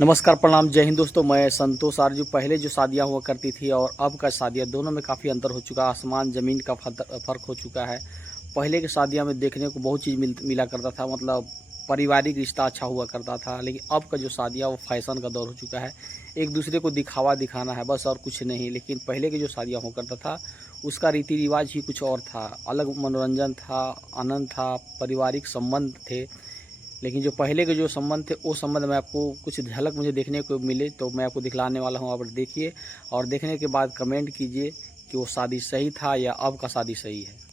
नमस्कार, प्रणाम, जय हिंद दोस्तों। मैं संतोष आरजू। पहले जो शादियां हुआ करती थी और अब का शादियां, दोनों में काफ़ी अंतर हो चुका है। आसमान ज़मीन का फ़र्क हो चुका है। पहले की शादियां में देखने को बहुत चीज़ मिला करता था, मतलब पारिवारिक रिश्ता अच्छा हुआ करता था। लेकिन अब का जो शादियां, वो फैशन का दौर हो चुका है। एक दूसरे को दिखावा दिखाना है बस, और कुछ नहीं। लेकिन पहले की जो शादियाँ हुआ करता था, उसका रीति रिवाज ही कुछ और था। अलग मनोरंजन था, आनंद था, पारिवारिक संबंध थे। लेकिन जो पहले के जो संबंध थे, वो संबंध में आपको कुछ झलक मुझे देखने को मिले, तो मैं आपको दिखलाने वाला हूँ। आप देखिए और देखने के बाद कमेंट कीजिए कि वो शादी सही था या अब का शादी सही है।